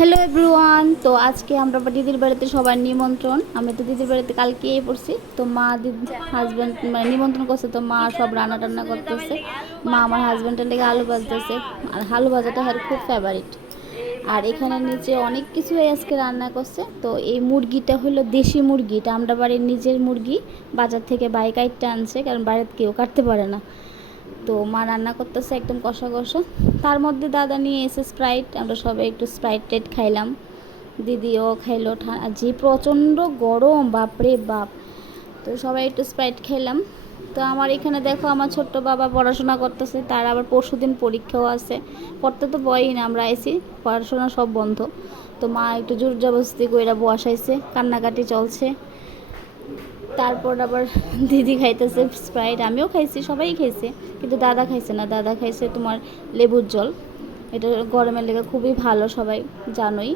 Hello everyone. তো আজকে আমরা দিদির বাড়িতে সবার নিমন্ত্রণ। আমি তো দিদির বাড়িতে কালকে পড়ছি। তো মা দিদি হাজব্যান্ড মানে নিমন্ত্রণ করছে, তো মা সব রান্না টান্না করতেছে। মা আমার হাজব্যান্ডের লেগে আলু ভাজতেছে, আর আলু ভাজাটা হ্যার খুব ফেভারিট। আর এখানে নিচে অনেক কিছু আজকে রান্না করছে। তো এই মুরগিটা হলো দেশি মুরগি, এটা আমরা বাড়ির নিজের মুরগি, বাজার থেকে বাই কাটতে আনছে, কারণ বাইরে কেউ কাটতে পারে না। তো মা রান্না করতেছে একদম কষা কষা। তার মধ্যে দাদা নিয়ে এসে স্প্রাইট, আমরা সবাই একটু স্প্রাইট টেট খাইলাম, দিদিও খাইলো। যে প্রচণ্ড গরম, বাপরে বাপ। তো সবাই একটু স্প্রাইট খেলাম। তো আমার এখানে দেখো আমার ছোট্ট বাবা পড়াশোনা করতেছে, তার আবার পরশুদিন পরীক্ষাও আছে। পড়তে তো বয়ই না, আমরা আইসি, পড়াশোনা সব বন্ধ। তো মা একটু জোর জবরদস্তি কইরা বসাইছে, কান্নাকাটি চলছে। তারপর আবার দিদি খাইতেছে স্প্রাইট, আমিও খাইছি, সবাই খাইছে, কিন্তু দাদা খাইছে না। দাদা খাইছে তোমার লেবুর জল, এটা গরমের লেগে খুবই ভালো, সবাই জানোই।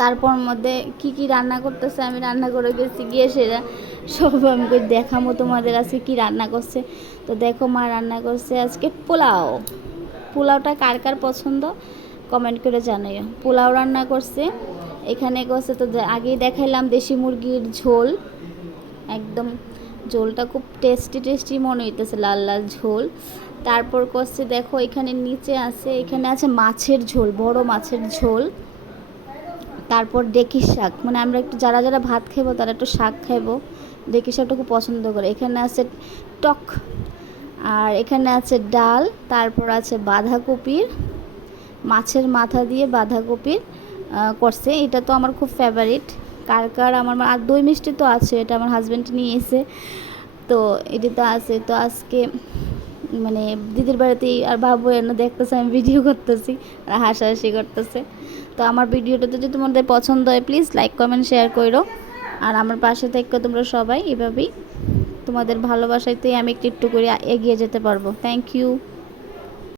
তারপর মধ্যে কি কি রান্না করতেছে, আমি রান্না করে গেছি গিয়ে, সেটা সব আমি দেখামো তোমাদের আজকে কি রান্না করছে। তো দেখো মা রান্না করছে আজকে পোলাও। পোলাওটা কার কার পছন্দ কমেন্ট করে জানাইও। পোলাও রান্না করছে, এখানে করছে তো আগেই দেখাইলাম দেশি মুরগির ঝোল, একদম ঝোলটা খুব টেস্টি টেস্টি মনে হইতেছে, লাল লাল ঝোল। তারপর করছে দেখো এখানে নিচে আছে, এখানে আছে মাছের ঝোল, বড় মাছের ঝোল। তারপর ডেকি শাক, মানে আমরা একটু যারা যারা ভাত খাইবো তারা একটু শাক খাইবো, ডেকি শাকটা খুব পছন্দ করে। এখানে আছে টক, আর এখানে আছে ডাল। তারপর আছে বাঁধাকপির, মাছের মাথা দিয়ে বাঁধাকপির করছে, এটা তো আমার খুব ফেভারিট। কার কার আমার আর দই মিষ্টি তো আছে, এটা আমার হাজব্যান্ড নিয়ে এসে, তো এটা তো আছে। তো আজকে মানে দিদির বাড়িতেই, আর বাবু এনে দেখতেছে আমি ভিডিও করতেছি, আর হাসাহাসি করতেছে। তো আমার ভিডিওটা যদি তোমাদের পছন্দ হয় প্লিজ লাইক কমেন্ট শেয়ার করো, আর আমার পাশে থেকে তোমরা সবাই এভাবেই, তোমাদের ভালোবাসাতেই আমি একটু একটু করে এগিয়ে যেতে পারবো। Thank you.